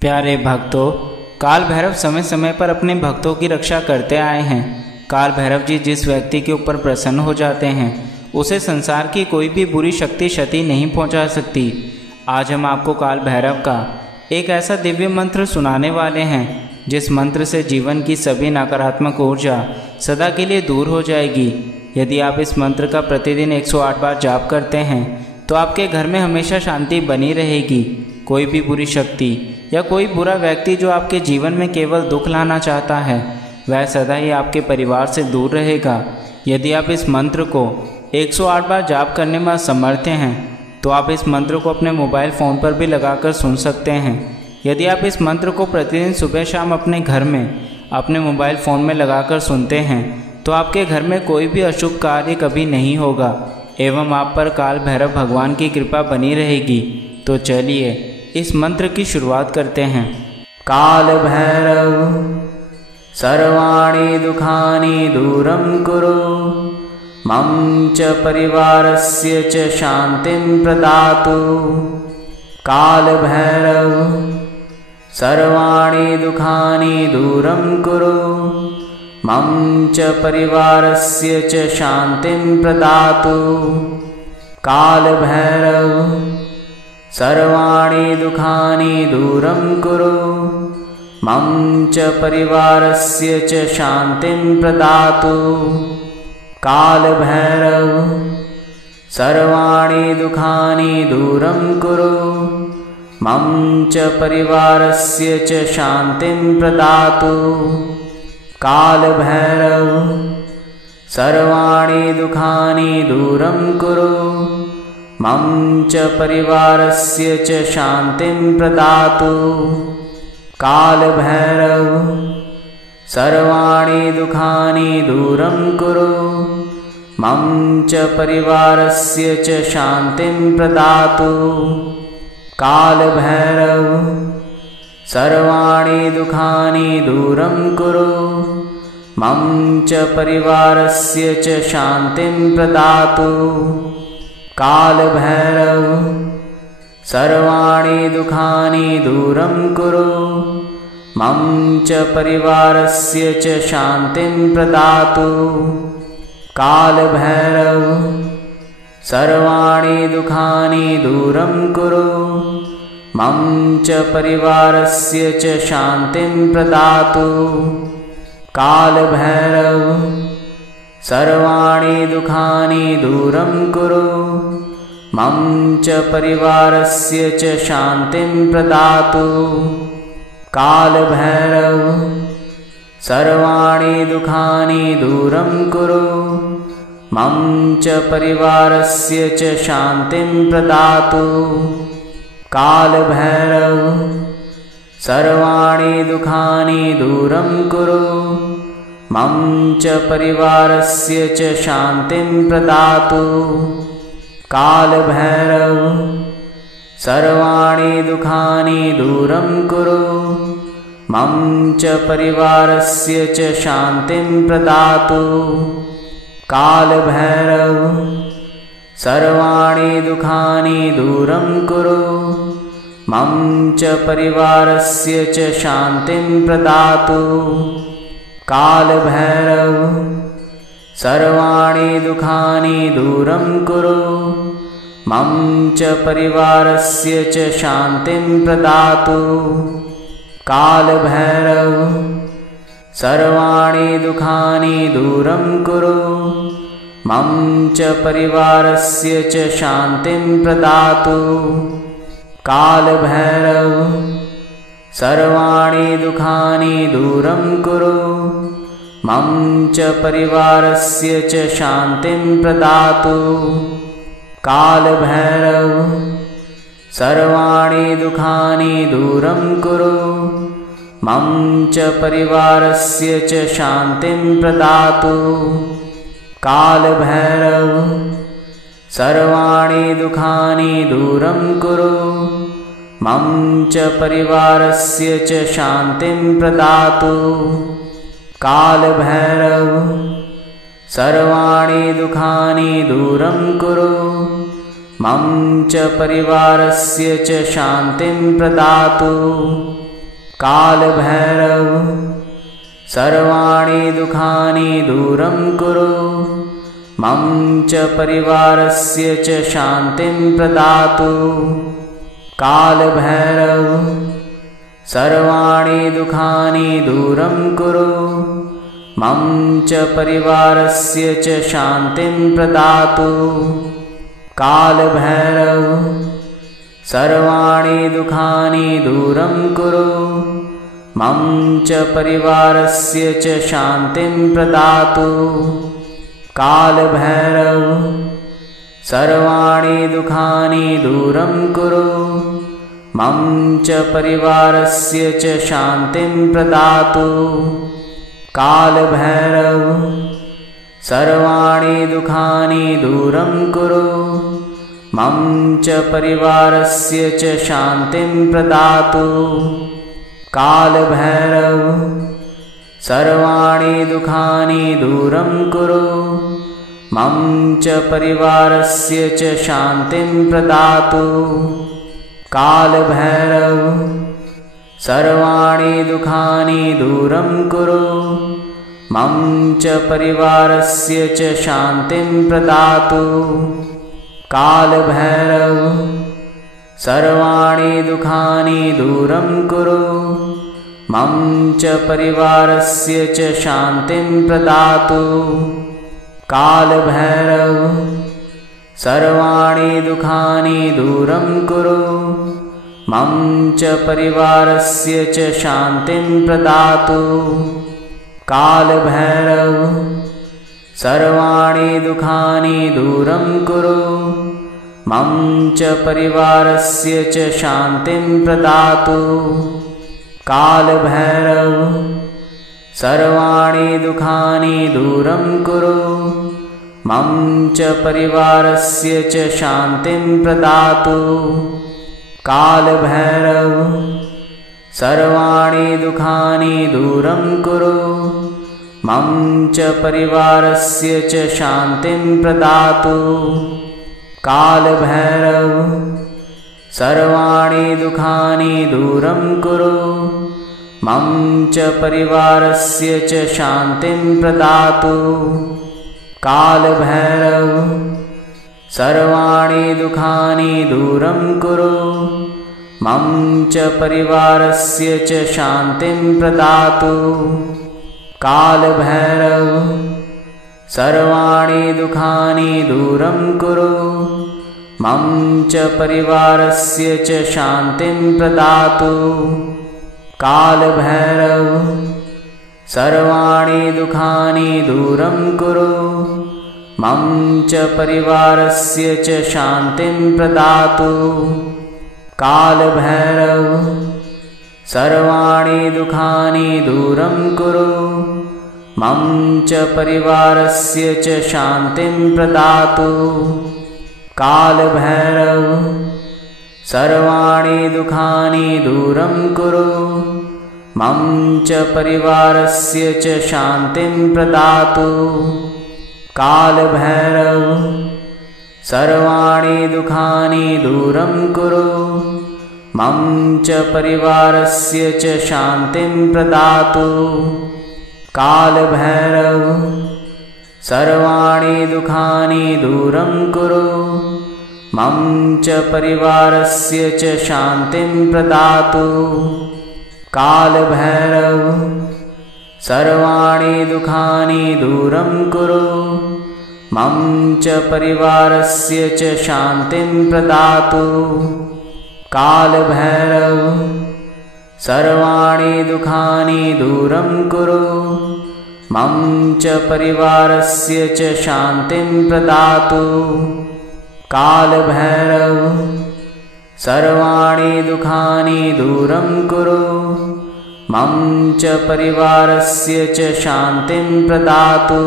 प्यारे भक्तों, काल भैरव समय समय पर अपने भक्तों की रक्षा करते आए हैं। काल भैरव जी जिस व्यक्ति के ऊपर प्रसन्न हो जाते हैं उसे संसार की कोई भी बुरी शक्ति क्षति नहीं पहुंचा सकती। आज हम आपको काल भैरव का एक ऐसा दिव्य मंत्र सुनाने वाले हैं जिस मंत्र से जीवन की सभी नकारात्मक ऊर्जा सदा के लिए दूर हो जाएगी। यदि आप इस मंत्र का प्रतिदिन 108 बार जाप करते हैं तो आपके घर में हमेशा शांति बनी रहेगी। कोई भी बुरी शक्ति या कोई बुरा व्यक्ति जो आपके जीवन में केवल दुख लाना चाहता है वह सदा ही आपके परिवार से दूर रहेगा। यदि आप इस मंत्र को 108 बार जाप करने में असमर्थ हैं तो आप इस मंत्र को अपने मोबाइल फ़ोन पर भी लगाकर सुन सकते हैं। यदि आप इस मंत्र को प्रतिदिन सुबह शाम अपने घर में अपने मोबाइल फ़ोन में लगाकर सुनते हैं तो आपके घर में कोई भी अशुभ कार्य कभी नहीं होगा एवं आप पर काल भैरव भगवान की कृपा बनी रहेगी। तो चलिए इस मंत्र की शुरुआत करते हैं। काल भैरव सर्वाणि दुखानि दूरं कुरु, मम च परिवारस्य च शान्तिं प्रदातु। काल भैरव सर्वाणि दुखानि दूरं कुरु, मम च परिवारस्य च शान्तिं प्रदातु। काल भैरव सर्वाणि दुखानि दूरं कुरु, मम च परिवारस्य च शान्तिं प्रदातु। काल भैरव सर्वाणि दुखानि दूरं कुरु, मम च परिवारस्य च शान्तिं प्रदातु। काल भैरव सर्वाणि दुखानि दूरं कुरु, मम च परिवारस्य च शान्तिं प्रदातु। काल भैरव सर्वाणि दुखानि दूरं कुरु, मम च परिवारस्य च शान्तिं प्रदातु। काल भैरव सर्वाणि दुखानि दूरं कुरु, मम च परिवारस्य च शान्तिं प्रदातु। काल भैरव सर्वाणि दुखानि दूरं कुरु, मम च परिवारस्य च शान्तिं प्रदातु। काल भैरव सर्वाणि दुखानि दूरं कुरु, मम च परिवारस्य च शान्तिं प्रदातु। काल भैरव सर्वाणि दुखानि दूरं कुरु, मम च परिवारस्य च शान्तिं प्रदातु। काल भैरव सर्वाणि दुखानि दूरं कुरु, मम च परिवारस्य च शान्तिं प्रदातु। काल भैरव सर्वाणि दुखानि दूरं कुरु, मम च परिवारस्य च शान्तिं प्रदातु। काल भैरव सर्वाणि दुखानि दूरं कुरु, मम च परिवारस्य च शान्तिं प्रदातु। काल भैरव सर्वाणि दुखानि दूरं कुरु, मम च परिवारस्य च शान्तिं प्रदातु। काल भैरव सर्वाणि दुखानि दूरं कुरु, मम च परिवारस्य च शान्तिं प्रदातु। काल भैरव सर्वाणि दुखानि दूरं कुरु, मम च परिवारस्य च शान्तिं प्रदातु। काल भैरव सर्वाणि दुखानि दूरं कुरु, मम च परिवारस्य च शान्तिं प्रदातु। काल भैरव सर्वाणि दुखानि दूरं कुरु, मम च परिवारस्य च शान्तिं प्रदातु। काल भैरव सर्वाणि दुखानि दूरं कुरु, मम च परिवारस्य च शान्तिं प्रदातु। काल भैरव सर्वाणि दुखानि दूरं कुरु, मम च परिवारस्य च शान्तिं प्रदातु। कालभैरव सर्वाणि दुःखानि दूरं कुरु मम च परिवारस्य च शान्तिं प्रदातु कालभैरव सर्वाणि दुःखानि दूरं कुरु मम च परिवारस्य च शान्तिं प्रदातु कालभैरव सर्वाणि दुःखानि दूरं कुरु मम च परिवारस्य च शान्तिं प्रदातु कालभैरव सर्वाणि दुःखानि दूरं कुरु मम च परिवारस्य च शान्तिं प्रदातु कालभैरव सर्वाणि दुःखानि दूरं कुरु मम च परिवारस्य च शान्तिं प्रदातु कालभैरव सर्वाणि दुःखानि दूरं कुरु मम च परिवारस्य च शान्तिं प्रदातु कालभैरव सर्वाणि दुःखानि दूरं कुरु मम च परिवारस्य च शान्तिं प्रदातु कालभैरव सर्वाणि दुःखानि दूरं कुरु मम च परिवारस्य च शान्तिं प्रदातु कालभैरव सर्वाणि दुःखानि दूरं कुरु मम च परिवारस्य च शान्तिं प्रदातु कालभैरव सर्वाणि दुःखानि दूरं कुरु मम च परिवारस्य च शान्तिं प्रदातु कालभैरव सर्वाणि दुःखानि दूरं कुरु मम च परिवारस्य च शान्तिं प्रदातु कालभैरव सर्वाणि दुःखानि दूरं कुरु मम च परिवारस्य च शान्तिं प्रदातु कालभैरव सर्वाणि दुःखानि दूरं कुरु मम च परिवारस्य च शान्तिं प्रदातु कालभैरव सर्वाणि दुःखानि दूरं कुरु मम च परिवारस्य च शान्तिं प्रदातु कालभैरव सर्वाणि दुःखानि दूरं कुरु मम च परिवारस्य च शान्तिं प्रदातु कालभैरव सर्वाणि दुःखानि दूरं कुरु मम च परिवारस्य च शान्तिं प्रदातु कालभैरव सर्वाणि दुःखानि दूरं कुरु मम च परिवारस्य च शान्तिं प्रदातु कालभैरव सर्वाणि दुःखानि दूरं कुरु मम च परिवारस्य च शान्तिं प्रदातु कालभैरव सर्वाणि दुःखानि दूरं कुरु मम च परिवारस्य च शान्तिं प्रदातु कालभैरव सर्वाणि दुःखानि दूरं कुरु मम च परिवारस्य च शान्तिं प्रदातु कालभैरव सर्वाणि दुःखानि दूरं कुरु मम च परिवारस्य च शान्तिं प्रदातु कालभैरव सर्वाणि दुःखानि दूरं कुरु मम च परिवारस्य च शान्तिं प्रदातु कालभैरव सर्वाणि दुःखानि दूरं कुरु मम च परिवारस्य च शान्तिं प्रदातु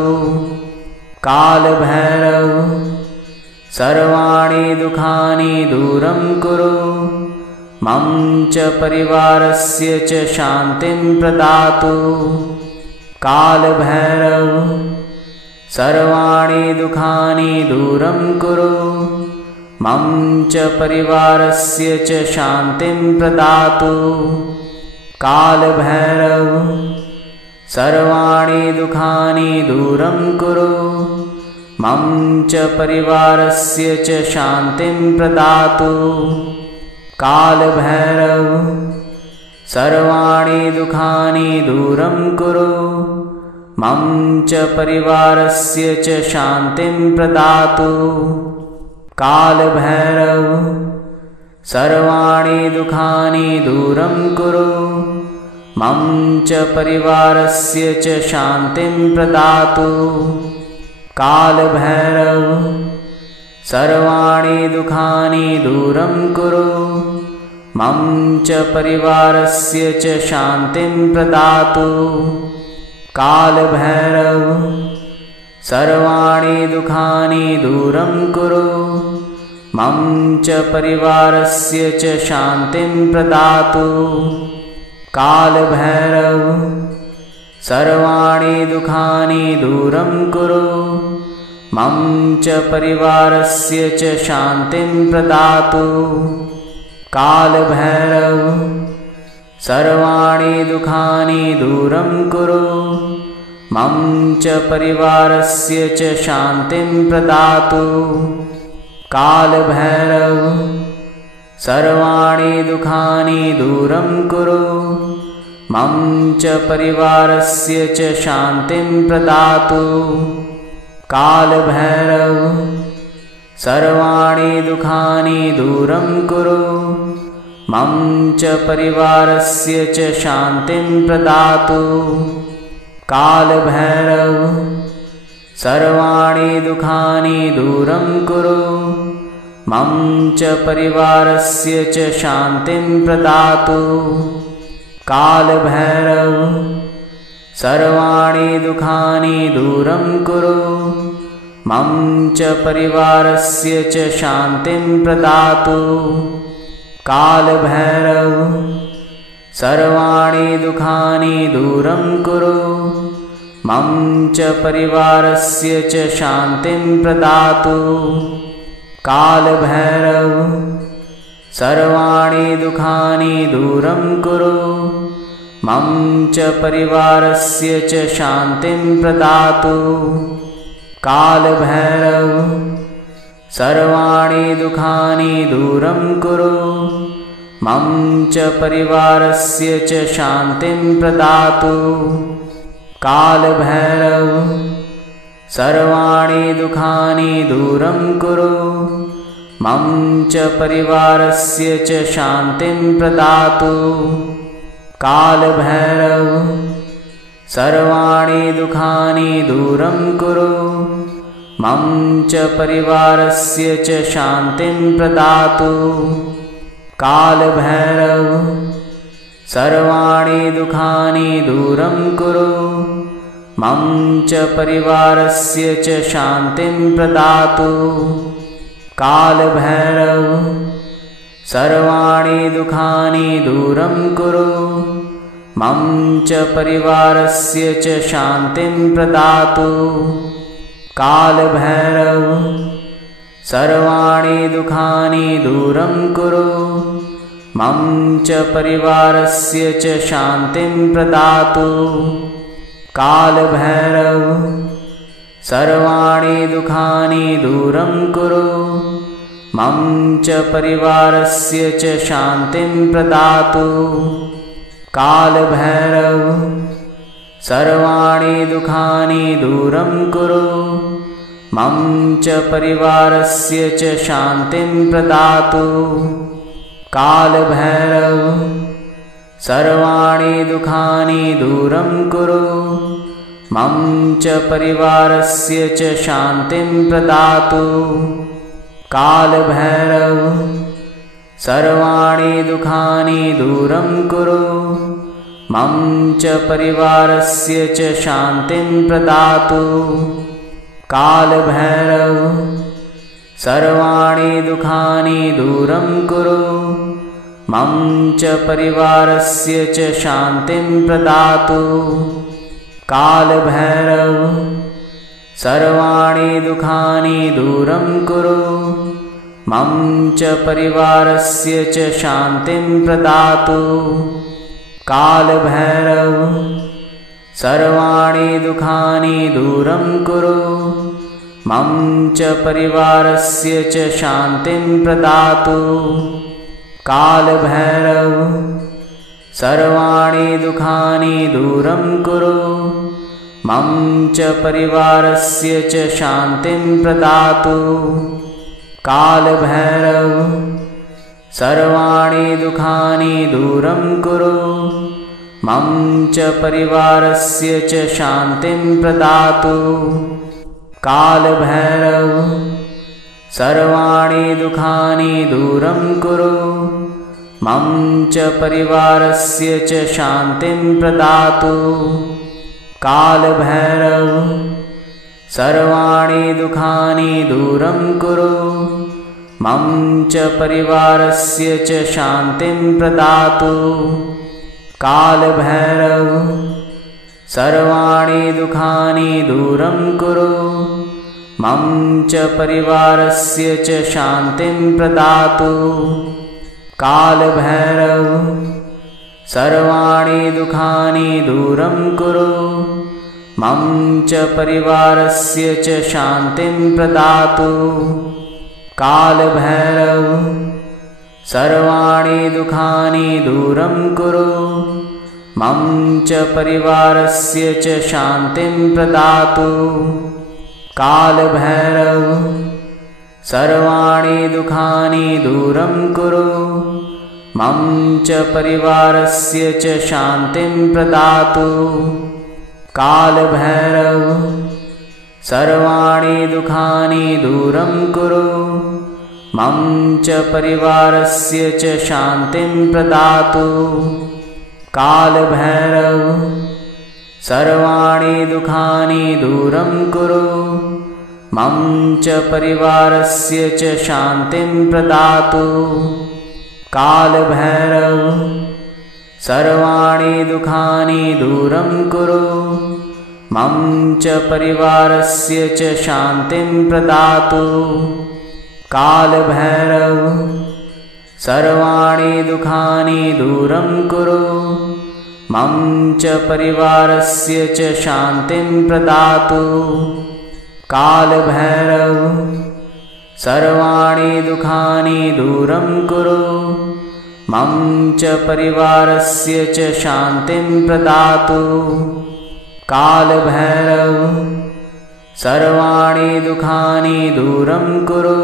कालभैरव सर्वाणि दुःखानि दूरं कुरु मम च परिवारस्य च शान्तिं प्रदातु कालभैरव सर्वाणि दुःखानि दूरं कुरु मम च परिवारस्य च शान्तिं प्रदातु कालभैरव सर्वाणि दुःखानि दूरं कुरु मम च परिवारस्य च शान्तिं प्रदातु। कालभैरव सर्वाणि दुःखानि दूरं कुरु मम च परिवारस्य च शान्तिं प्रदातु। कालभैरव सर्वाणि दुःखानि दूरं कुरु मम च परिवारस्य च शान्तिं प्रदातु। कालभैरव सर्वाणि दुःखानि दूरं कुरु मम च परिवारस्य च शान्तिं प्रदातु। कालभैरव सर्वाणि दुःखानि दूरं कुरु मम च परिवारस्य च शान्तिं प्रदातु। कालभैरव सर्वाणि दुःखानि दूरं कुरु मम च परिवारस्य च शान्तिं प्रदातु। कालभैरव सर्वाणि दुःखानि दूरं कुरु मम च परिवारस्य च शान्तिं प्रदातु। कालभैरव सर्वाणि दुःखानि दूरं कुरु मम च परिवारस्य च शान्तिं प्रदातु। कालभैरव सर्वाणि दुःखानि दूरं कुरु मम च परिवारस्य च शान्तिं प्रदातु। कालभैरव सर्वाणि दुःखानि दूरं कुरु मम च परिवारस्य च शान्तिं प्रदातु। कालभैरव सर्वाणि दुःखानि दूरं कुरु मम च परिवारस्य च शान्तिं प्रदातु। कालभैरव सर्वाणि दुःखानि दूरं कुरु मम च परिवारस्य च शान्तिं प्रदातु। कालभैरव सर्वाणि दुःखानि दूरं कुरु मम च परिवारस्य च शान्तिं प्रदातु। कालभैरव सर्वाणि दुःखानि दूरं कुरु मम च परिवारस्य च शान्तिं प्रदातु। कालभैरव सर्वाणि दुःखानि दूरं कुरु मम च परिवारस्य च शान्तिं प्रदातु। कालभैरव सर्वाणि दुःखानि दूरं कुरु मम च परिवारस्य च शान्तिं प्रदातु। कालभैरव सर्वाणि दुःखानि दूरं कुरु मम च परिवारस्य च शान्तिं प्रदातु। कालभैरव सर्वाणि दुःखानि दूरं कुरु मम च परिवारस्य च शान्तिं प्रदातु। कालभैरव सर्वाणि दुःखानि दूरं कुरु मम च परिवारस्य च शान्तिं प्रदातु। कालभैरव सर्वाणि दुःखानि दूरं कुरु मम च परिवारस्य च शान्तिं प्रदातु। कालभैरव सर्वाणि दुःखानि दूरं कुरु मम च परिवारस्य च शान्तिं प्रदातु। कालभैरव सर्वाणि दुःखानि दूरं कुरु मम च परिवारस्य च शान्तिं प्रदातु। कालभैरव सर्वाणि दुःखानि दूरं कुरु मम च परिवारस्य च शान्तिं प्रदातु। कालभैरव सर्वाणि दुःखानि दूरं कुरु मम च परिवारस्य च शान्तिं प्रदातु। कालभैरव सर्वाणि दुःखानि दूरं कुरु मम च परिवारस्य च शान्तिं प्रदातु। कालभैरव सर्वाणि दुःखानि दूरं कुरु मम च परिवारस्य च शान्तिं प्रदातु। कालभैरव सर्वाणि दुःखानि दूरं कुरु मम च परिवारस्य च शान्तिं प्रदातु। कालभैरव सर्वाणि दुःखानि दूरं कुरु मम च परिवारस्य च शान्तिं प्रदातु। कालभैरव सर्वाणि दुःखानि दूरं कुरु मम च परिवारस्य च शान्तिं प्रदातु। कालभैरव सर्वाणि दुःखानि दूरं कुरु मम च परिवारस्य च शान्तिं प्रदातु। कालभैरव सर्वाणि दुःखानि दूरं कुरु मम च परिवारस्य च शान्तिं प्रदातु। कालभैरव सर्वाणि दुःखानि दूरं कुरु मम च परिवारस्य च शान्तिं प्रदातु। कालभैरव सर्वाणि दुःखानि दूरं कुरु मम च परिवारस्य च शान्तिं प्रदातु। कालभैरव सर्वाणि दुःखानि दूरं कुरु मम च परिवारस्य च शान्तिं प्रदातु। कालभैरव सर्वाणि दुःखानि दूरं कुरु मम च परिवारस्य च शान्तिं प्रदातु। कालभैरव सर्वाणि दुःखानि दूरं कुरु मम च परिवारस्य च शान्तिं प्रदातु। कालभैरव सर्वाणि दुःखानि दूरं कुरु मम च परिवारस्य च शान्तिं प्रदातु। कालभैरव सर्वाणि दुःखानि दूरं कुरु मम च परिवारस्य च शान्तिं प्रदातु। कालभैरव सर्वाणि दुःखानि दूरं कुरु मम च परिवारस्य च शान्तिं प्रदातु। कालभैरव सर्वाणि दुःखानि दूरं कुरु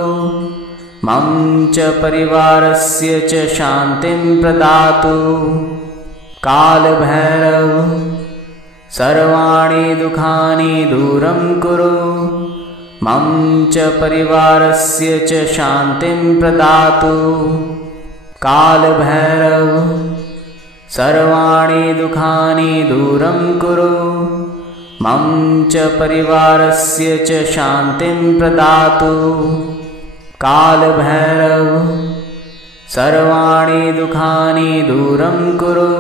मम च परिवारस्य च शान्तिं प्रदातु। कालभैरव सर्वाणि दुःखानि दूरं कुरु मम च परिवारस्य च शान्तिं प्रदातु। कालभैरव सर्वाणि दुःखानि दूरं कुरु मम च परिवारस्य च शान्तिं प्रदातु। कालभैरव सर्वाणि दुःखानि दूरं कुरु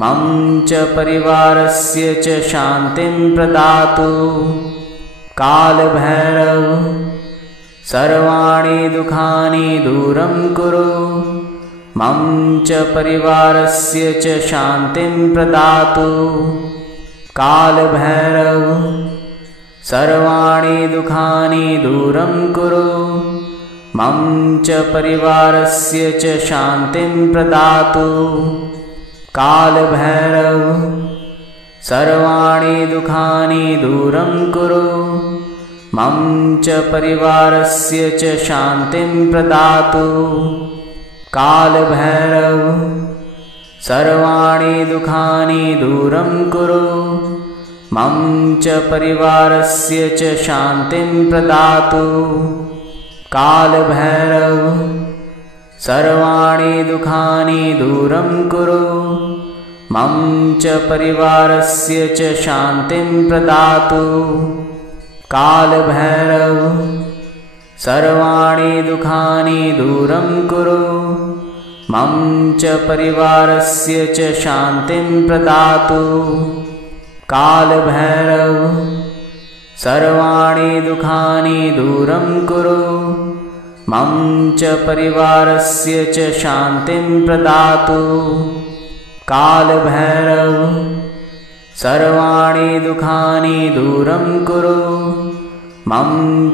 मम च परिवारस्य च शान्तिं प्रदातु। कालभैरव सर्वाणि दुःखानि दूरं कुरु मम च परिवारस्य च शान्तिं प्रदातु। कालभैरव सर्वाणि दुःखानि दूरं कुरु मम च परिवारस्य च शान्तिं प्रदातु। कालभैरव सर्वाणि दुःखानि दूरं कुरु मम च परिवारस्य च शान्तिं प्रदातु। कालभैरव सर्वाणि दुःखानि दूरं कुरु मम च परिवारस्य च शान्तिं प्रदातु। कालभैरव सर्वाणि दुःखानि दूरं कुरु मम च परिवारस्य च शान्तिं प्रदातु। कालभैरव सर्वाणि दुःखानि दूरं कुरु मम च परिवारस्य च शान्तिं प्रदातु। कालभैरव सर्वाणि दुःखानि दूरं कुरु मम च परिवारस्य च शान्तिं प्रदातु। कालभैरव सर्वाणि दुःखानि दूरं कुरु मम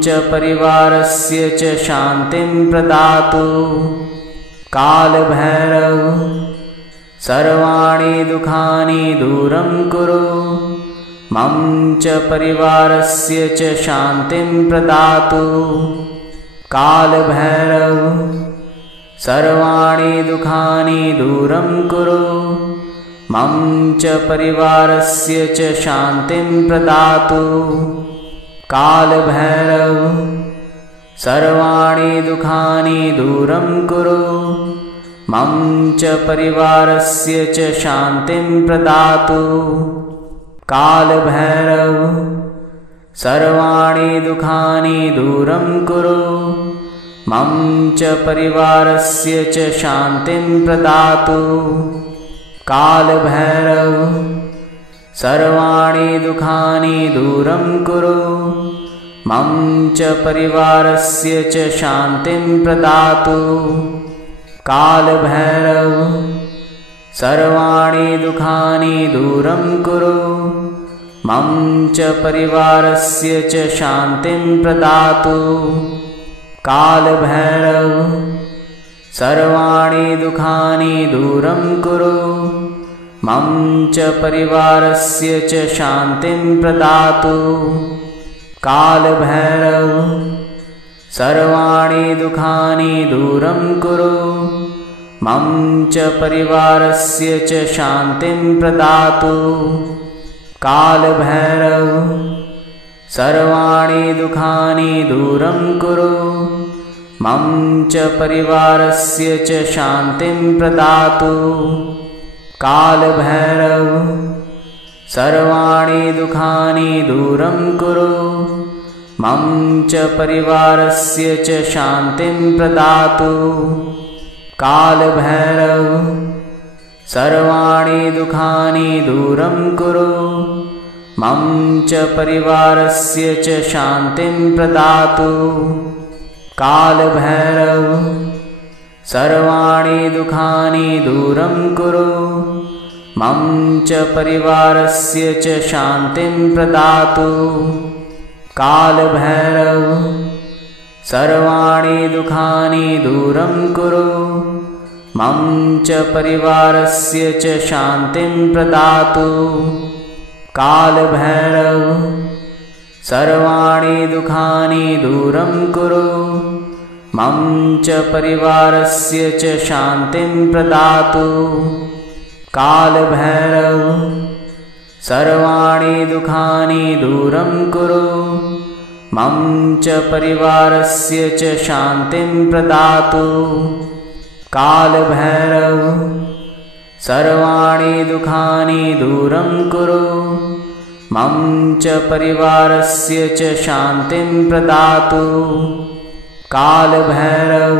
च परिवारस्य च शान्तिं प्रदातु कालभैरव सर्वाणि दुःखानि दूरं कुरु मम च परिवारस्य च शान्तिं प्रदातु कालभैरव सर्वाणि दुःखानि दूरं कुरु मम च परिवारस्य च शान्तिं प्रदातु कालभैरव सर्वाणि दुःखानि दूरं कुरु मम च परिवारस्य च शान्तिं प्रदातु कालभैरव सर्वाणि दुःखानि दूरं कुरु मम च परिवारस्य च शान्तिं प्रदातु कालभैरव सर्वाणि दुःखानि दूरं कुरु मम च परिवारस्य च शान्तिं प्रदातु कालभैरव सर्वाणि दुःखानि दूरं कुरु मम च परिवारस्य च शान्तिं प्रदातु कालभैरव सर्वाणि दुःखानि दूरं कुरु मम च परिवारस्य च शान्तिं प्रदातु कालभैरव सर्वाणि दुःखानि दूरं कुरु मम च परिवारस्य च शान्तिं प्रदातु कालभैरव सर्वाणि दुःखानि दूरं कुरु मम च परिवारस्य च शान्तिं प्रदातु कालभैरव सर्वाणि दुःखानि दूरं कुरु मम च परिवारस्य च शान्तिं प्रदातु कालभैरव सर्वाणि दुःखानि दूरं कुरु मम च परिवारस्य च शान्तिं प्रदातु कालभैरव सर्वाणि दुःखानि दूरं कुरु मम च परिवारस्य च शान्तिं प्रदातु कालभैरव सर्वाणि दुःखानि दूरं कुरु मम च परिवारस्य च शान्तिं प्रदातु कालभैरव सर्वाणि दुःखानि दूरं कुरु मम च परिवारस्य च शान्तिं प्रदातु कालभैरव सर्वाणि दुःखानि दूरं कुरु मम च परिवारस्य च शान्तिं प्रदातु कालभैरव सर्वाणि दुःखानि दूरं कुरु मम च परिवारस्य च शान्तिं प्रदातु कालभैरव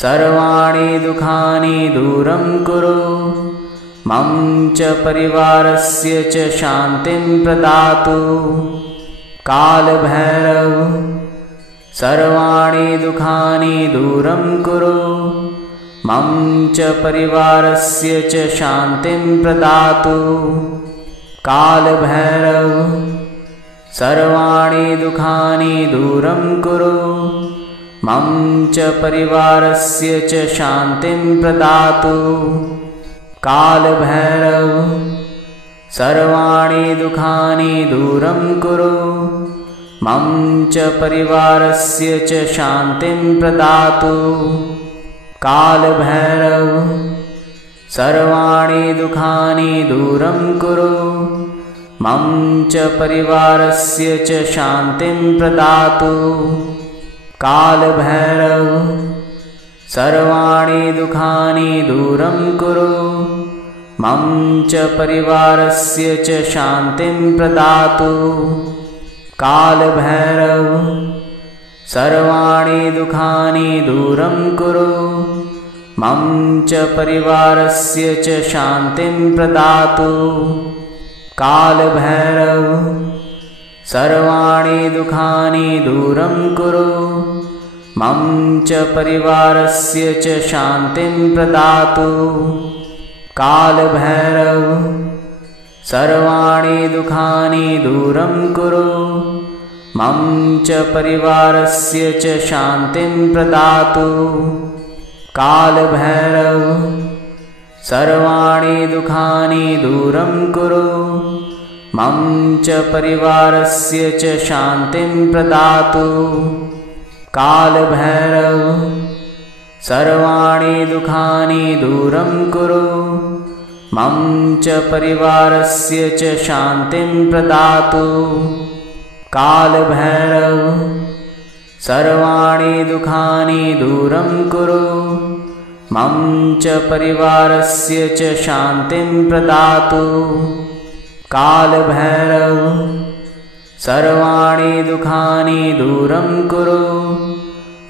सर्वाणि दुःखानि दूरं कुरु मम च परिवारस्य च शान्तिं प्रदातु कालभैरव सर्वाणि दुःखानि दूरं कुरु मम च परिवारस्य च शान्तिं प्रदातु कालभैरव सर्वाणि दुःखानि दूरं कुरु मम च परिवारस्य च शान्तिं प्रदातु कालभैरव सर्वाणि दुःखानि दूरं कुरु मम च परिवारस्य च शान्तिं प्रदातु कालभैरव सर्वाणि दुःखानि दूरं कुरु मम च परिवारस्य च शान्तिं प्रदातु कालभैरव सर्वाणि दुःखानि दूरं कुरु मम च परिवारस्य च शान्तिं प्रदातु कालभैरव सर्वाणि दुःखानि दूरं कुरु मम च परिवारस्य च शान्तिं प्रदातु कालभैरव सर्वाणि दुःखानि दूरं कुरु मम च परिवारस्य च शान्तिं प्रदातु कालभैरव सर्वाणि दुःखानि दूरं कुरु मम च परिवारस्य च शान्तिं प्रदातु। कालभैरव सर्वाणि दुःखानि दूरं कुरु मम च परिवारस्य च शान्तिं प्रदातु। कालभैरव सर्वाणि दुःखानि दूरं कुरु मम च परिवारस्य च शान्तिं प्रदातु। कालभैरव सर्वाणि दुःखानि दूरं कुरु मम च परिवारस्य च शान्तिं प्रदातु। कालभैरव सर्वाणि दुःखानि दूरं कुरु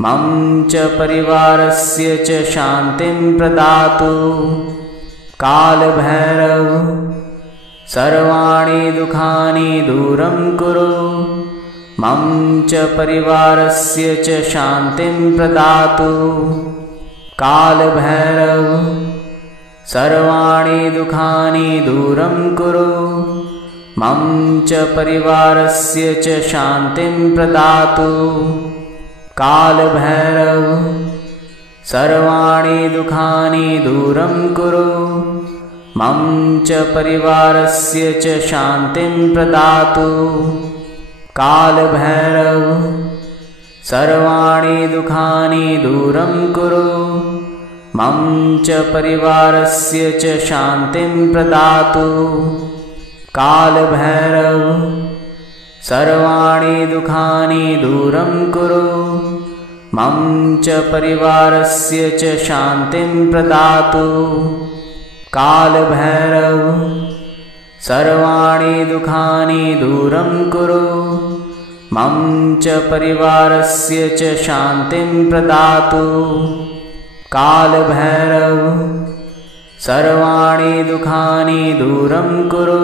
मम च परिवारस्य च शान्तिं प्रदातु। कालभैरव सर्वाणि दुःखानि दूरं कुरु मम च परिवारस्य च शान्तिं प्रदातु। कालभैरव सर्वाणि दुःखानि दूरं कुरु मम च परिवारस्य च शान्तिं प्रदातु। कालभैरव सर्वाणि दुःखानि दूरं कुरु मम च परिवारस्य च शान्तिं प्रदातु। कालभैरव सर्वाणि दुःखानि दूरं कुरु मम च परिवारस्य च शान्तिं प्रदातु। कालभैरव सर्वाणि दुःखानि दूरं कुरु मम च परिवारस्य च शान्तिं प्रदातु। कालभैरव सर्वाणि दुःखानि दूरं कुरु मम च परिवारस्य च शान्तिं प्रदातु। कालभैरव सर्वाणि दुःखानि दूरं कुरु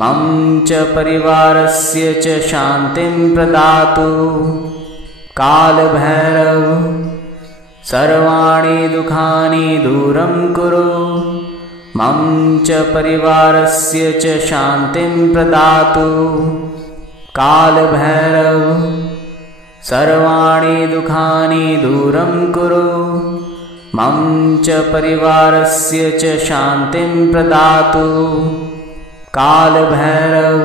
मम च परिवारस्य च शान्तिं प्रदातु। कालभैरव सर्वाणि दुःखानि दूरं कुरु मम च परिवारस्य च शान्तिं प्रदातु। कालभैरव सर्वाणि दुःखानि दूरं कुरु मम च परिवारस्य च शान्तिं प्रदातु। कालभैरव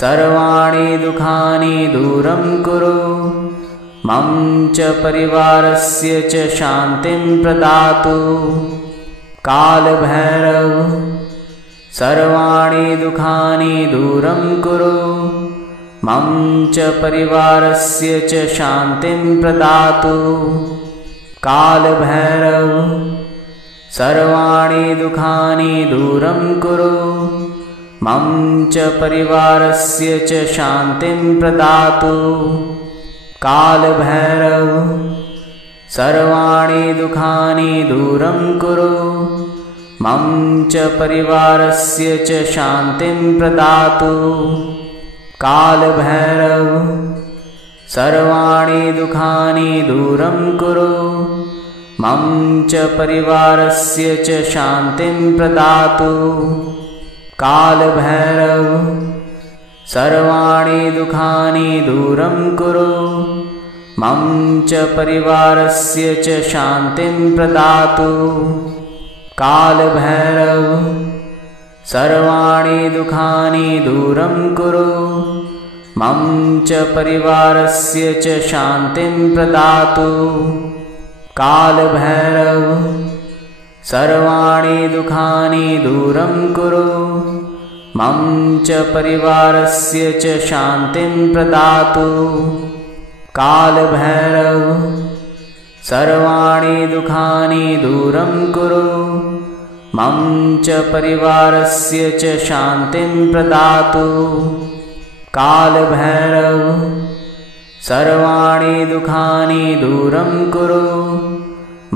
सर्वाणि दुःखानि दूरं कुरु मम च परिवारस्य च शान्तिं प्रदातु। कालभैरव सर्वाणि दुःखानि दूरं कुरु मम च परिवारस्य च शान्तिं प्रदातु। कालभैरव सर्वाणि दुःखानि दूरं कुरु मम च परिवारस्य च शान्तिं प्रदातु। कालभैरव सर्वाणि दुःखानि दूरं कुरु मम च परिवारस्य च शान्तिं प्रदातु। कालभैरव सर्वाणि दुःखानि दूरं कुरु मम च परिवारस्य च शान्तिं प्रदातु। कालभैरव सर्वाणि दुःखानि दूरं कुरु मम च परिवारस्य च शान्तिं प्रदातु। कालभैरव सर्वाणि दुःखानि दूरं कुरु मम च परिवारस्य च शान्तिं प्रदातु। कालभैरव सर्वाणि दुःखानि दूरं कुरु मम च परिवारस्य च शान्तिं प्रदातु। कालभैरव सर्वाणि दुःखानि दूरं कुरु मम च परिवारस्य च शान्तिं प्रदातु। कालभैरव सर्वाणि दुःखानि दूरं कुरु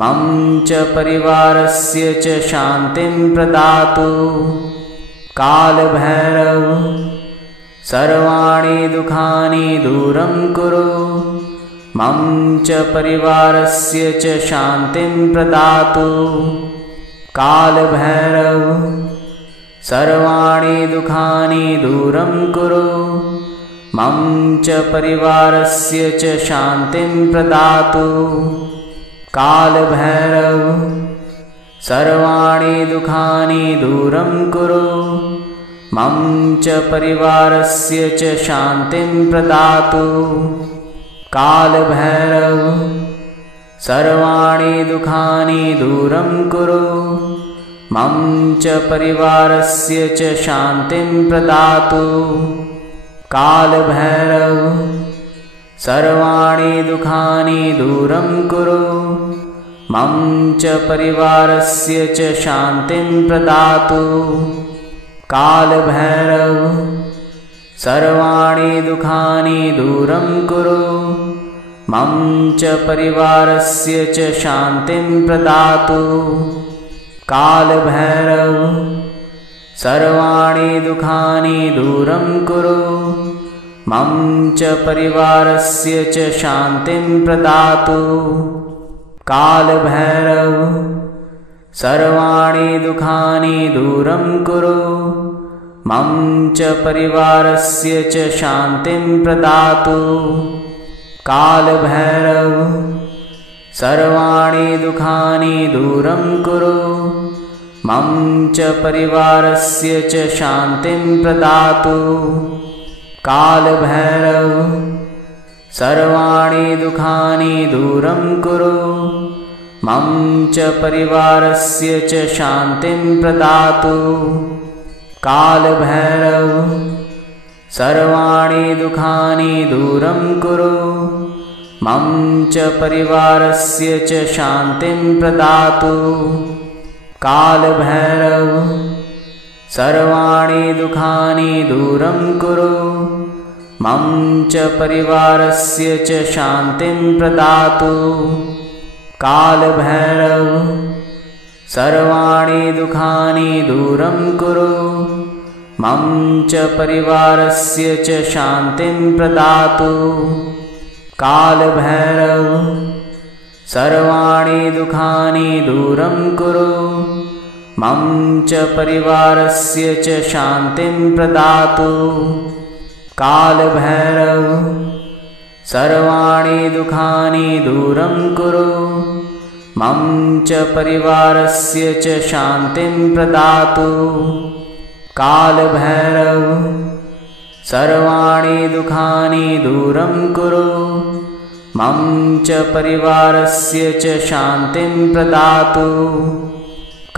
मम च परिवारस्य च शान्तिं प्रदातु। कालभैरव सर्वाणि दुःखानि दूरं कुरु मम च परिवारस्य च शान्तिं प्रदातु। कालभैरव सर्वाणि दुःखानि दूरं कुरु मम च परिवारस्य च शान्तिं प्रदातु। कालभैरव सर्वाणि दुःखानि दूरं कुरु मम च परिवारस्य च शान्तिं प्रदातु। कालभैरव सर्वाणि दुःखानि दूरं कुरु मम च परिवारस्य च शान्तिं प्रदातु। कालभैरव सर्वाणि दुःखानि दूरं कुरु मम च परिवारस्य च शान्तिं प्रदातु। कालभैरव सर्वाणि दुःखानि दूरं कुरु मम च परिवारस्य च शान्तिं प्रदातु। कालभैरव सर्वाणि दुःखानि दूरं कुरु मम च परिवारस्य च शान्तिं प्रदातु। कालभैरव सर्वाणि दुःखानि दूरं कुरु मम च परिवारस्य च शान्तिं प्रदातु। कालभैरव सर्वाणि दुःखानि दूरं कुरु मम च परिवारस्य च शान्तिं प्रदातु। कालभैरव सर्वाणि दुःखानि दूरं कुरु मम च परिवारस्य च शान्तिं प्रदातु। कालभैरव सर्वाणि दुःखानि दूरं कुरु मम च परिवारस्य च शान्तिं प्रदातु। कालभैरव सर्वाणि दुःखानि दूरं कुरु मम च परिवारस्य च शान्तिं प्रदातु। कालभैरव सर्वाणि दुःखानि दूरं कुरु मम च परिवारस्य च शान्तिं प्रदातु। कालभैरव सर्वाणि दुःखानि दूरं कुरु मम च परिवारस्य च शान्तिं प्रदातु। कालभैरव सर्वाणि दुःखानि दूरं कुरु मम च परिवारस्य च शान्तिं प्रदातु। कालभैरव सर्वाणि दुःखानि दूरं कुरु मम च परिवारस्य च शान्तिं प्रदातु।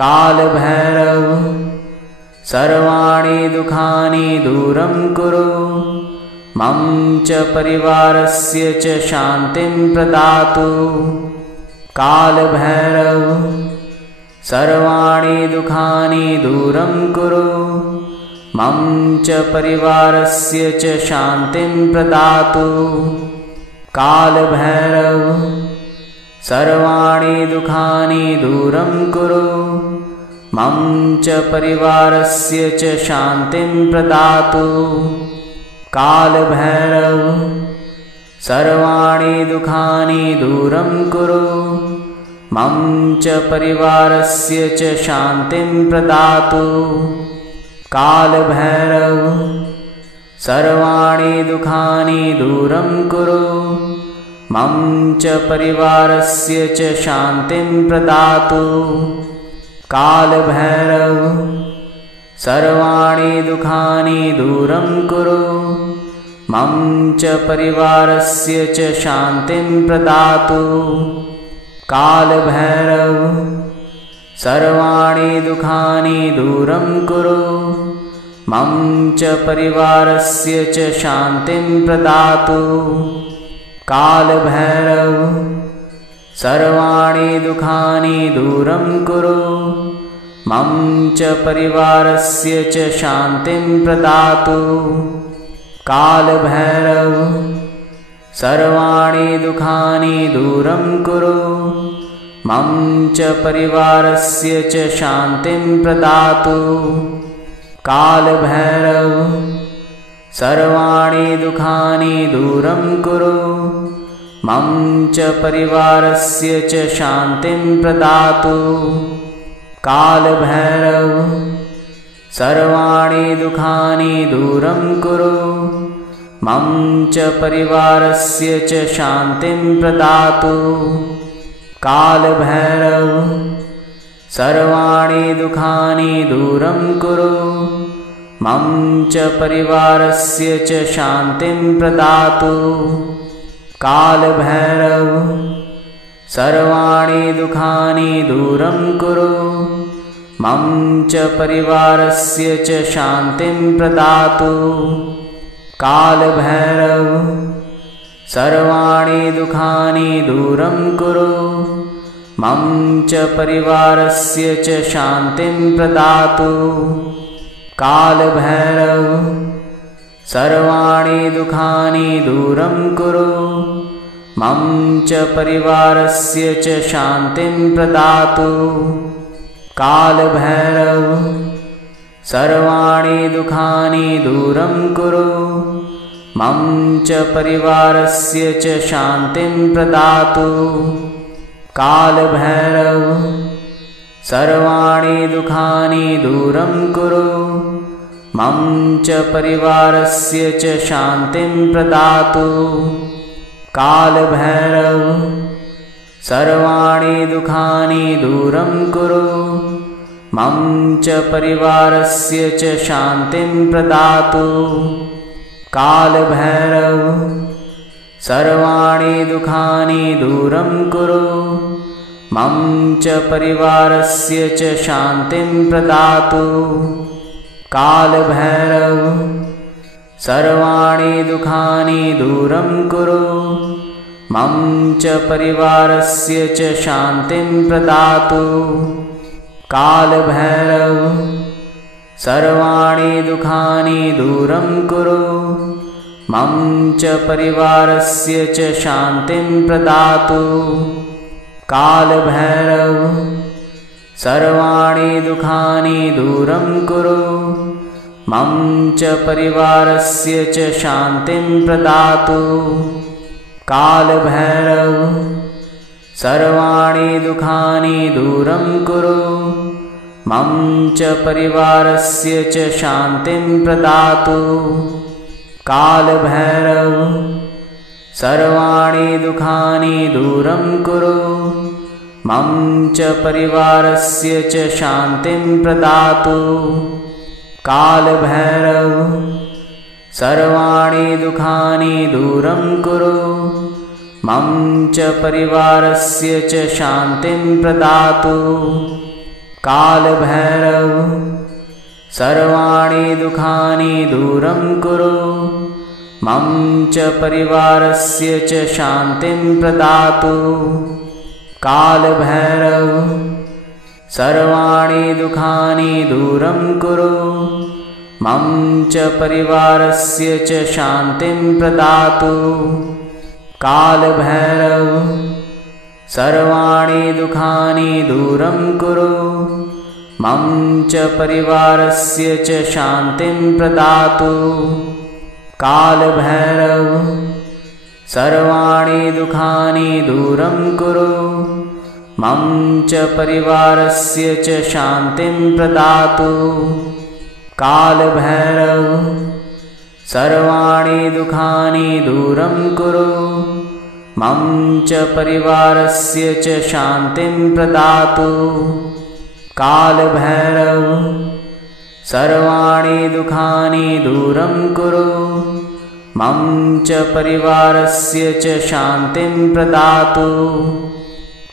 कालभैरव सर्वाणि दुःखानि दूरं कुरु मम च परिवारस्य च शान्तिं प्रदातु। कालभैरव सर्वाणि दुःखानि दूरं कुरु मम च परिवारस्य च शान्तिं प्रदातु। कालभैरव सर्वाणि दुःखानि दूरं कुरु मम च परिवारस्य च शान्तिं प्रदातु। कालभैरव सर्वाणि दुःखानि दूरं कुरु मम च परिवारस्य च शान्तिं प्रदातु। कालभैरव सर्वाणि दुःखानि दूरं कुरु मम च परिवारस्य च शान्तिं प्रदातु। कालभैरव सर्वाणि दुःखानि दूरं कुरु मम च परिवारस्य च शान्तिं प्रदातु। कालभैरव सर्वाणि दुःखानि दूरं कुरु मम च परिवारस्य च शान्तिं प्रदातु। कालभैरव सर्वाणि दुःखानि दूरं कुरु मम च परिवारस्य च शान्तिं प्रदातु। कालभैरव सर्वाणि दुःखानि दूरं कुरु मम च परिवारस्य च शान्तिं प्रदातु। कालभैरव सर्वाणि दुःखानि दूरं कुरु मम च परिवारस्य च शान्तिं प्रदातु। कालभैरव सर्वाणि दुःखानि दूरं कुरु मम च परिवारस्य च शान्तिं प्रदातु कालभैरव सर्वाणि दुःखानि दूरं कुरु मम च परिवारस्य च शान्तिं प्रदातु कालभैरव सर्वाणि दुःखानि दूरं कुरु मम च परिवारस्य च शान्तिं प्रदातु कालभैरव सर्वाणि दुःखानि दूरं कुरु मम च परिवारस्य च शान्तिं प्रदातु कालभैरव सर्वाणि दुःखानि दूरं कुरु मम च परिवारस्य च शान्तिं प्रदातु कालभैरव सर्वाणि दुःखानि दूरं कुरु मम च परिवारस्य च शान्तिं प्रदातु कालभैरव सर्वाणि दुःखानि दूरं कुरु मम च परिवारस्य च शान्तिं प्रदातु कालभैरव सर्वाणि दुःखानि दूरं कुरु मम च परिवारस्य च शान्तिं प्रदातु कालभैरव सर्वाणि दुःखानि दूरं कुरु मम च परिवारस्य च शान्तिं प्रदातु कालभैरव सर्वाणि दुःखानि दूरं कुरु मम च परिवारस्य च शान्तिं प्रदातु कालभैरव सर्वाणि दुःखानि दूरं कुरु मम च परिवारस्य च शान्तिं प्रदातु कालभैरव सर्वाणि दुःखानि दूरं कुरु मम च परिवारस्य च शान्तिं प्रदातु कालभैरव सर्वाणि दुःखानि दूरं कुरु मम च परिवारस्य च शान्तिं प्रदातु कालभैरव सर्वाणि दुःखानि दूरं कुरु मम च परिवारस्य च शान्तिं प्रदातु कालभैरव सर्वाणि दुःखानि दूरं कुरु मम च परिवारस्य च शान्तिं प्रदातु कालभैरव सर्वाणि दुःखानि दूरं कुरु मम च परिवारस्य च शान्तिं प्रदातु कालभैरव सर्वाणि दुःखानि दूरं कुरु मम च परिवारस्य च शान्तिं प्रदातु कालभैरव सर्वाणि दुःखानि दूरं कुरु मम च परिवारस्य च शान्तिं प्रदातु कालभैरव सर्वाणि दुःखानि दूरं कुरु मम च परिवारस्य च शान्तिं प्रदातु कालभैरव सर्वाणि दुःखानि दूरं कुरु मम च परिवारस्य च शान्तिं प्रदातु कालभैरव सर्वाणि दुःखानि दूरं कुरु मम च परिवारस्य च शान्तिं प्रदातु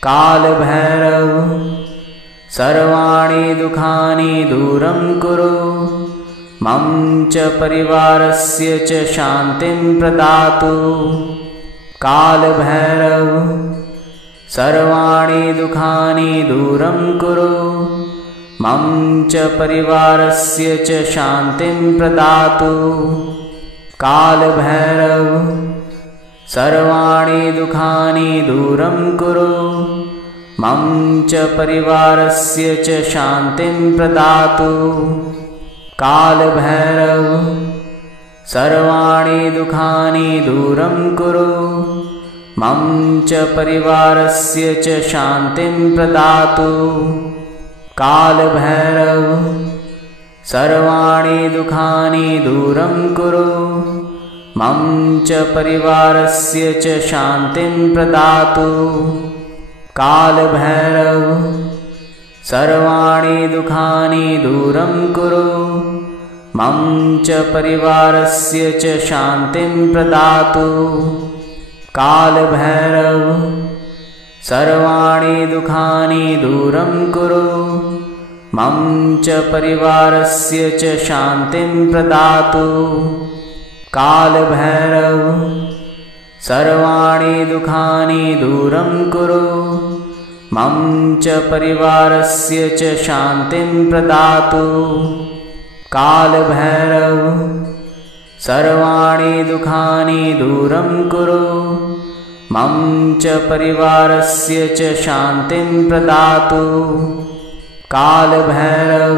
कालभैरव सर्वाणि दुःखानि दूरं कुरु मम च परिवारस्य च शान्तिं प्रदातु कालभैरव सर्वाणि दुःखानि दूरं कुरु मम च परिवारस्य च शान्तिं प्रदातु कालभैरव सर्वाणि दुःखानि दूरं कुरु मम च परिवारस्य च शान्तिं प्रदातु कालभैरव सर्वाणि दुःखानि दूरं कुरु मम च परिवारस्य च शान्तिं प्रदातु कालभैरव सर्वाणि दुःखानि दूरं कुरु मम च परिवारस्य च शान्तिं प्रदातु। कालभैरव सर्वाणि दुःखानि दूरं कुरु मम च परिवारस्य च शान्तिं प्रदातु। कालभैरव सर्वाणि दुःखानि दूरं कुरु मम च परिवारस्य च शान्तिं प्रदातु। कालभैरव सर्वाणि दुःखानि दूरं कुरु मम च परिवारस्य च शान्तिं प्रदातु। कालभैरव सर्वाणि दुःखानि दूरं कुरु मम च परिवारस्य च शान्तिं प्रदातु। कालभैरव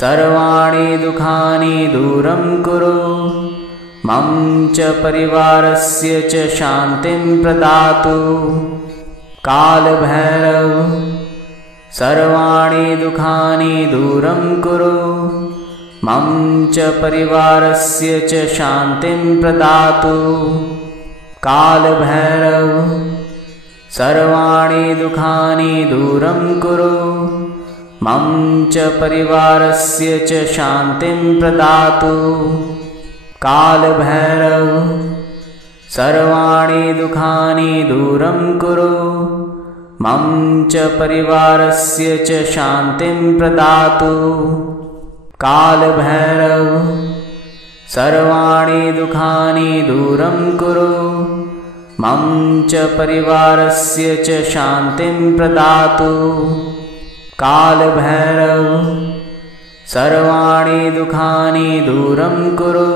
सर्वाणि दुःखानि दूरं कुरु मम च परिवारस्य च शान्तिं प्रदातु। कालभैरव सर्वाणि दुःखानि दूरं कुरु मम च परिवारस्य च शान्तिं प्रदातु। कालभैरव सर्वाणि दुःखानि दूरं कुरु मम च परिवारस्य च शान्तिं प्रदातु। कालभैरव सर्वाणि दुःखानि दूरं कुरु मम च परिवारस्य च शान्तिं प्रदातु। कालभैरव सर्वाणि दुःखानि दूरं कुरु मम च परिवारस्य च शान्तिं प्रदातु। कालभैरव सर्वाणि दुःखानि दूरं कुरु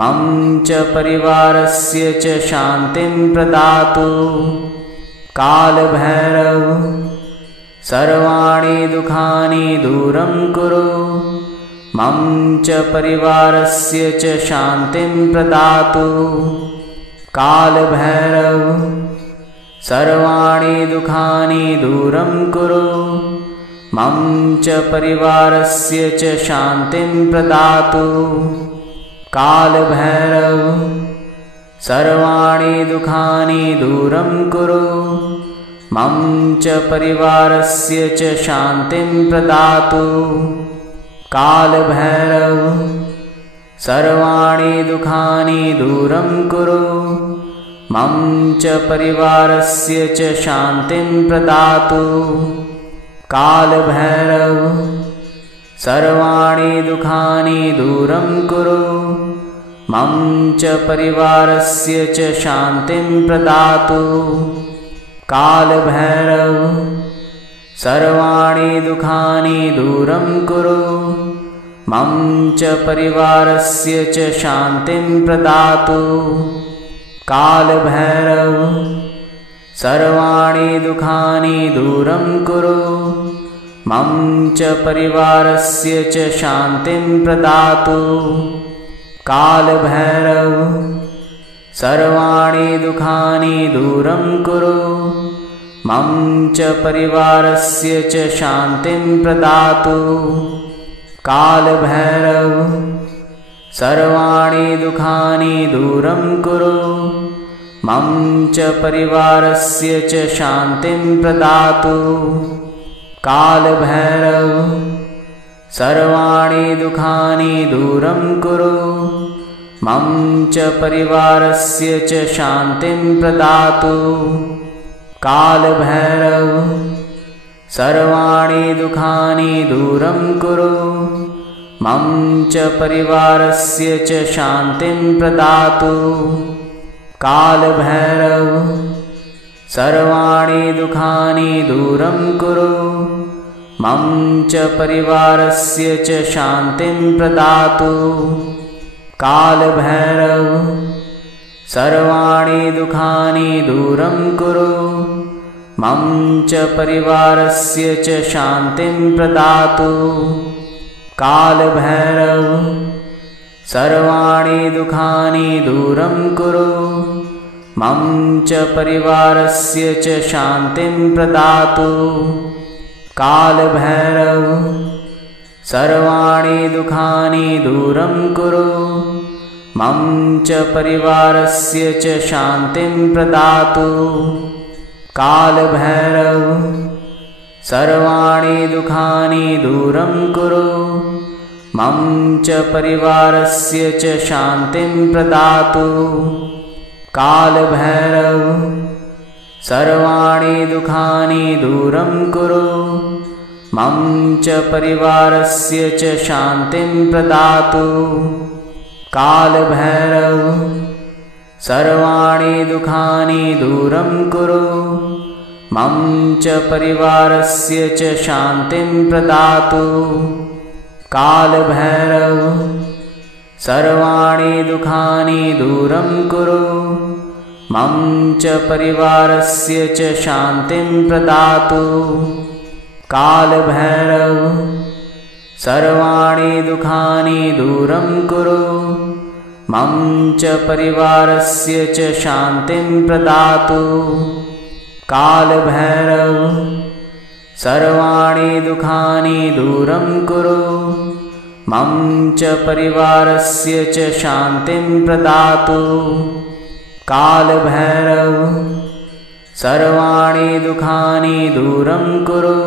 मम च परिवारस्य च शान्तिं प्रदातु। कालभैरव सर्वाणि दुःखानि दूरं कुरु मम च परिवारस्य च शान्तिं प्रदातु। कालभैरव सर्वाणि दुःखानि दूरं कुरु मम च परिवारस्य च शान्तिं प्रदातु। कालभैरव सर्वाणि दुःखानि दूरं कुरु मम च परिवारस्य च शान्तिं प्रदातु। कालभैरव सर्वाणि दुःखानि दूरं कुरु मम च परिवारस्य च शान्तिं प्रदातु। कालभैरव सर्वाणि दुःखानि दूरं कुरु मम च परिवारस्य च शान्तिं प्रदातु। कालभैरव सर्वाणि दुःखानि दूरं कुरु मम च परिवारस्य च शान्तिं प्रदातु। कालभैरव सर्वाणि दुःखानि दूरं कुरु मम च परिवारस्य च शान्तिं प्रदातु। कालभैरव सर्वाणि दुःखानि दूरं कुरु मम च परिवारस्य च शान्तिं प्रदातु। कालभैरव सर्वाणि दुःखानि दूरं कुरु मम च परिवारस्य च शान्तिं प्रदातु। कालभैरव सर्वाणि दुःखानि दूरं कुरु मम च परिवारस्य च शान्तिं प्रदातु। कालभैरव सर्वाणि दुःखानि दूरं कुरु मम च परिवारस्य च शान्तिं प्रदातु। कालभैरव सर्वाणि दुःखानि दूरं कुरु मम च परिवारस्य च शान्तिं प्रदातु। कालभैरव सर्वाणि दुःखानि दूरं कुरु मम च परिवारस्य च शान्तिं प्रदातु। कालभैरव सर्वाणि दुःखानि दूरं कुरु मम च परिवारस्य च शान्तिं प्रदातु। कालभैरव सर्वाणि दुःखानि दूरं कुरु मम च परिवारस्य च शान्तिं प्रदातु। कालभैरव सर्वाणि दुःखानि दूरं कुरु मम च परिवारस्य च शान्तिं प्रदातु। कालभैरव सर्वाणि दुःखानि दूरं कुरु मम च परिवारस्य च शान्तिं प्रदातु। कालभैरव सर्वाणि दुःखानि दूरं कुरु मम च परिवारस्य च शान्तिं प्रदातु। कालभैरव सर्वाणि दुःखानि दूरं कुरु मम च परिवारस्य च शान्तिं प्रदातु। कालभैरव सर्वाणि दुःखानि दूरं कुरु मम च परिवारस्य च शान्तिं प्रदातु। कालभैरव सर्वाणि दुःखानि दूरं कुरु मम च परिवारस्य च शान्तिं प्रदातु। कालभैरव सर्वाणि दुःखानि दूरं कुरु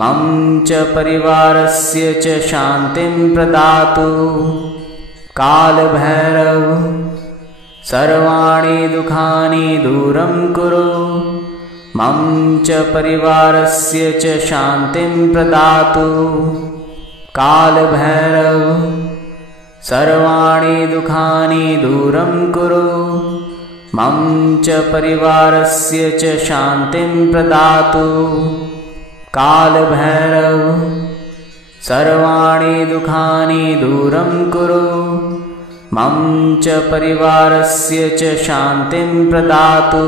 मम च परिवारस्य च शान्तिं प्रदातु। कालभैरव सर्वाणि दुःखानि दूरं कुरु मम च परिवारस्य च शान्तिं प्रदातु। कालभैरव सर्वाणि दुःखानि दूरं कुरु मम च परिवारस्य च शान्तिं प्रदातु। कालभैरव सर्वाणि दुःखानि दूरं कुरु मम च परिवारस्य च शान्तिं प्रदातु।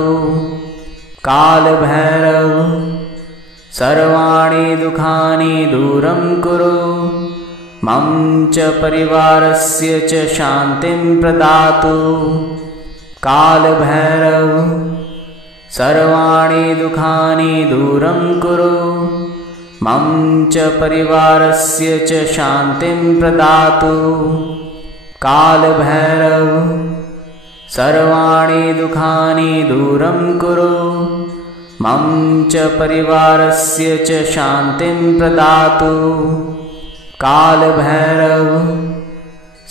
कालभैरव सर्वाणि दुःखानि दूरं कुरु मम च परिवारस्य च शान्तिं प्रदातु। कालभैरव सर्वाणि दुःखानि दूरं कुरु मम च परिवारस्य च शान्तिं प्रदातु। कालभैरव सर्वाणि दुःखानि दूरं कुरु मम च परिवारस्य च शान्तिं प्रदातु। कालभैरव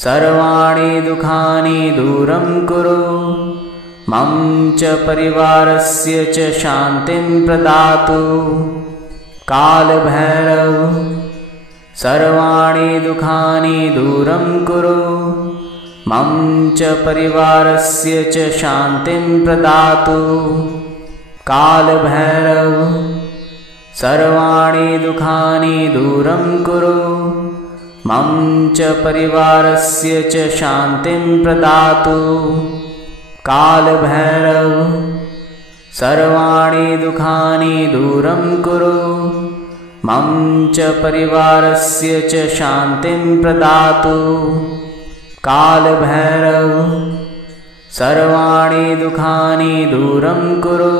सर्वाणि दुःखानि दूरं कुरु मम च परिवारस्य च शान्तिं प्रदातु। कालभैरव सर्वाणि दुःखानि दूरं कुरु मम च परिवारस्य च शान्तिं प्रदातु। कालभैरव सर्वाणि दुःखानि दूरं कुरु मम च परिवारस्य च शान्तिं प्रदातु। कालभैरव सर्वाणि दुःखानि दूरं कुरु मम च परिवारस्य च शान्तिं प्रदातु। कालभैरव सर्वाणि दुःखानि दूरं कुरु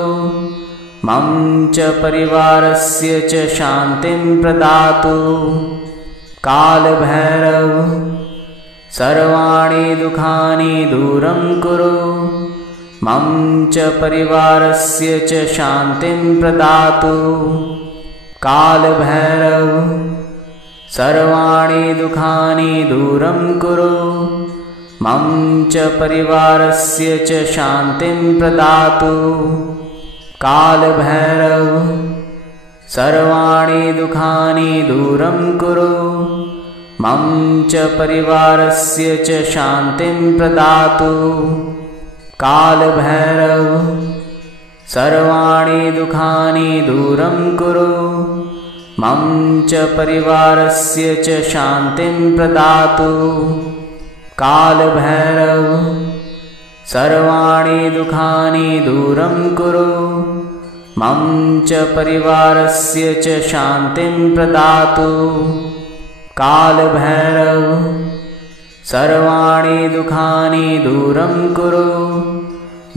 मम च परिवारस्य च शान्तिं प्रदातु। कालभैरव सर्वाणि दुःखानि दूरं कुरु मम च परिवारस्य च शान्तिं प्रदातु। कालभैरव सर्वाणि दुःखानि दूरं कुरु मम च परिवारस्य च शान्तिं प्रदातु। कालभैरव सर्वाणि दुःखानि दूरं कुरु मम च परिवारस्य च शान्तिं प्रदातु। कालभैरव सर्वाणि दुःखानि दूरं कुरु मम च परिवारस्य च शान्तिं प्रदातु। कालभैरव सर्वाणि दुःखानि दूरं कुरु मम च परिवारस्य च शान्तिं प्रदातु। कालभैरव सर्वाणि दुःखानि दूरं कुरु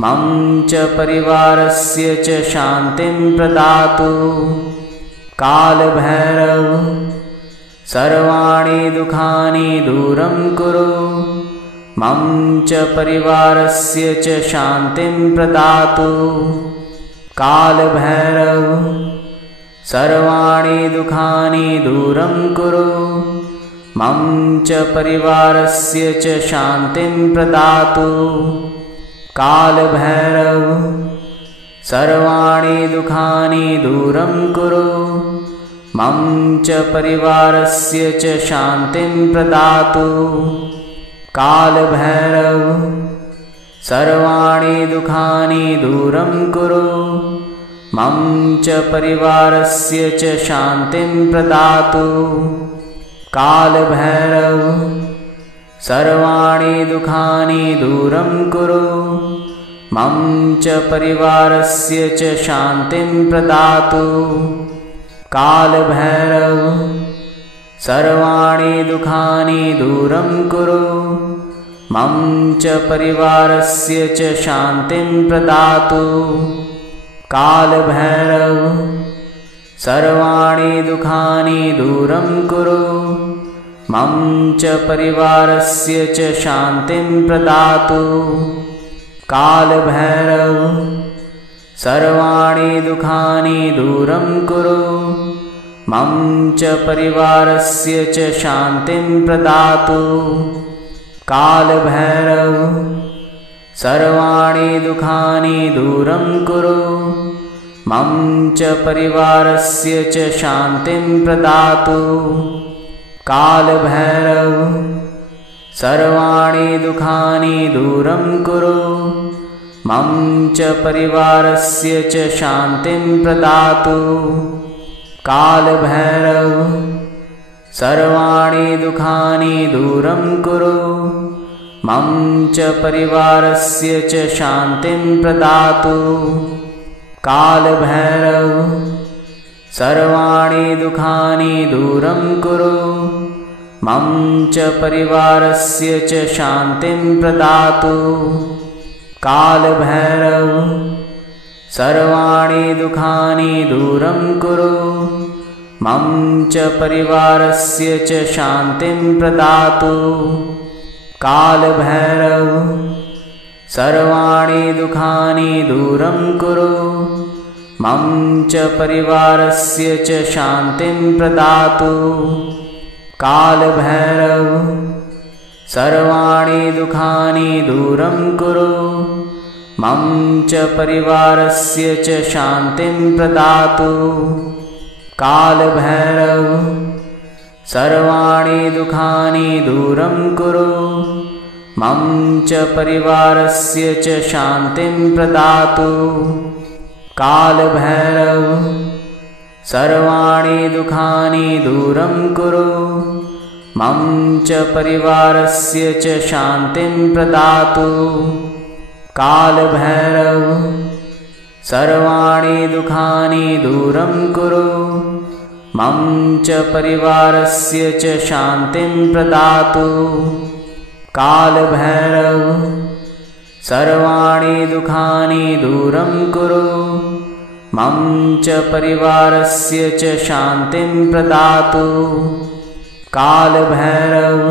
मम च परिवारस्य च शान्तिं प्रदातु। कालभैरव सर्वाणि दुःखानि दूरं कुरु मम च परिवारस्य च शान्तिं प्रदातु कालभैरव सर्वाणि दुःखानि दूरं कुरु मम च परिवारस्य च शान्तिं प्रदातु कालभैरव सर्वाणि दुःखानि दूरं कुरु मम च परिवारस्य च शान्तिं प्रदातु कालभैरव सर्वाणि दुःखानि दूरं कुरु मम च परिवारस्य च शान्तिं प्रदातु कालभैरव सर्वाणि दुःखानि दूरं कुरु मम च परिवारस्य च शान्तिं प्रदातु कालभैरव सर्वाणि दुःखानि दूरं कुरु मम च परिवारस्य च शान्तिं प्रदातु कालभैरव सर्वाणि दुःखानि दूरं कुरु मम च परिवारस्य च शान्तिं प्रदातु कालभैरव सर्वाणि दुःखानि दूरं कुरु मम च परिवारस्य च शान्तिं प्रदातु कालभैरव सर्वाणि दुःखानि दूरं कुरु मम च परिवारस्य च शान्तिं प्रदातु कालभैरव सर्वाणि दुःखानि दूरं कुरु मम च परिवारस्य च शान्तिं प्रदातु कालभैरव सर्वाणि दुःखानि दूरं कुरु मम च परिवारस्य च शान्तिं प्रदातु कालभैरव सर्वाणि दुःखानि दूरं कुरु मम च परिवारस्य च शान्तिं प्रदातु कालभैरव सर्वाणि दुःखानि दूरं कुरु मम च परिवारस्य च शान्तिं प्रदातु कालभैरव सर्वाणि दुःखानि दूरं कुरु मम च परिवारस्य च शान्तिं प्रदातु कालभैरव सर्वाणि दुःखानि दूरं कुरु मम च परिवारस्य च शान्तिं प्रदातु कालभैरव सर्वाणि दुःखानि दूरं कुरु मम च परिवारस्य च शान्तिं प्रदातु कालभैरव सर्वाणि दुःखानि दूरं कुरु मम च परिवारस्य च शान्तिं प्रदातु कालभैरव सर्वाणि दुःखानि दूरं कुरु मम च परिवारस्य च शान्तिं प्रदातु कालभैरव सर्वाणि दुःखानि दूरं कुरु मम च परिवारस्य च शान्तिं प्रदातु कालभैरव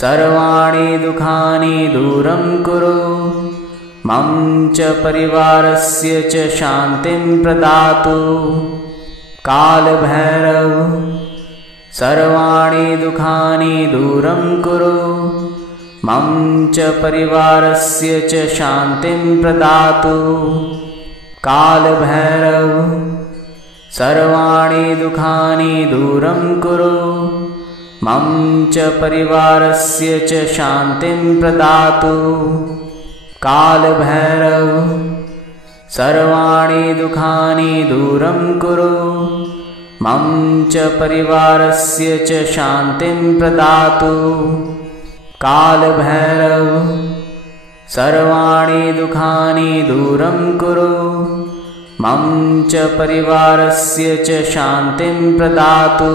सर्वाणि दुःखानि दूरं कुरु मम च परिवारस्य च शान्तिं प्रदातु कालभैरव सर्वाणि दुःखानि दूरं कुरु मम च परिवारस्य च शान्तिं प्रदातु कालभैरव सर्वाणि दुःखानि दूरं कुरु मम च परिवारस्य च शान्तिं प्रदातु कालभैरव सर्वाणि दुःखानि दूरं कुरु मम च परिवारस्य च शान्तिं प्रदातु कालभैरव सर्वाणि दुःखानि दूरं कुरु मम च परिवारस्य च शान्तिं प्रदातु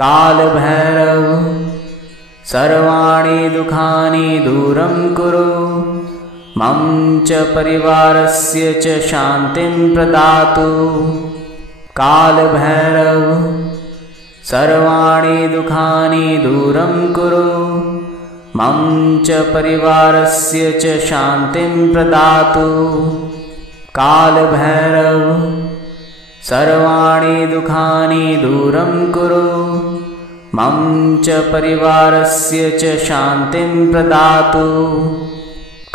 कालभैरव सर्वाणि दुःखानि दूरं कुरु मम च परिवारस्य च शान्तिं प्रदातु कालभैरव सर्वाणि दुःखानि दूरं कुरु मम च परिवारस्य च शान्तिं प्रदातु कालभैरव सर्वाणि दुःखानि दूरं कुरु मम च परिवारस्य च शान्तिं प्रदातु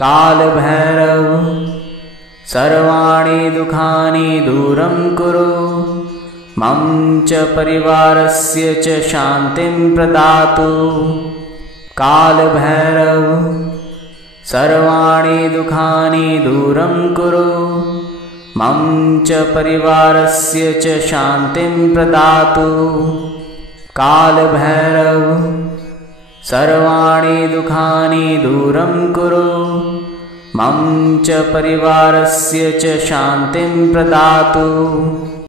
कालभैरव सर्वाणि दुःखानि दूरं कुरु मम च परिवारस्य च शान्तिं प्रदातु कालभैरव सर्वाणि दुःखानि दूरं कुरु मम च परिवारस्य च शान्तिं प्रदातु कालभैरव सर्वाणि दुःखानि दूरं कुरु मम च परिवारस्य च शान्तिं प्रदातु।